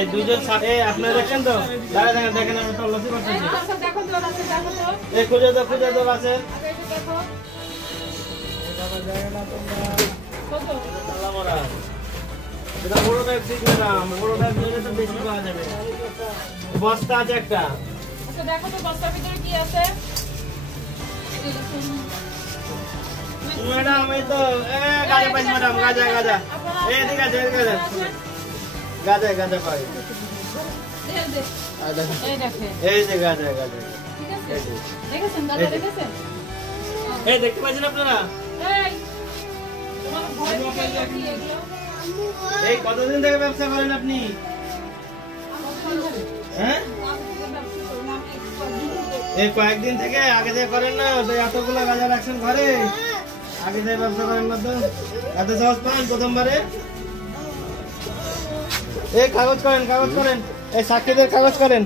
এই দুজন সাথে আপনারা দেখেন তো? দাঁড়া দেখেন দেখেন আমি তল্লাশি করতেছি। দেখো তো আছে দেখো তো। এই খুঁজে তো আছে। আগে দেখো। এই বাবা জায়গাটা তোমরা কত? তালা মারা। এটা বড় টাইপ ঠিক না, বড় টাইপ নিলে তো বেশি পাওয়া যাবে। বস্তা আছে একটা। আচ্ছা দেখো তো বস্তার ভিতরে কি আছে? ম্যাডাম এই তো গাজা পাইছি ম্যাডাম, গাজা এদিকে আছে গাজা পাই। এই দেখেন। এই যে গাজা ঠিক আছে? দেখেছেন গাজা দেখেছেন? এই দেখতে পাচ্ছেন আপনারা? এই তোমার ঘরে থেকে কি এগুলো? এই কতদিন থেকে ব্যবসা করেন আপনি? হ্যাঁ এই কয়েকদিন থেকে, আগে থেকে করেন না তো? এতগুলো গাজা রাখছেন ঘরে, আগে থেকে ব্যবসা করেন না তো? এত সাহস পান প্রথমবারে? এই কাগজ করেন এই সাক্ষীদের কাগজ করেন।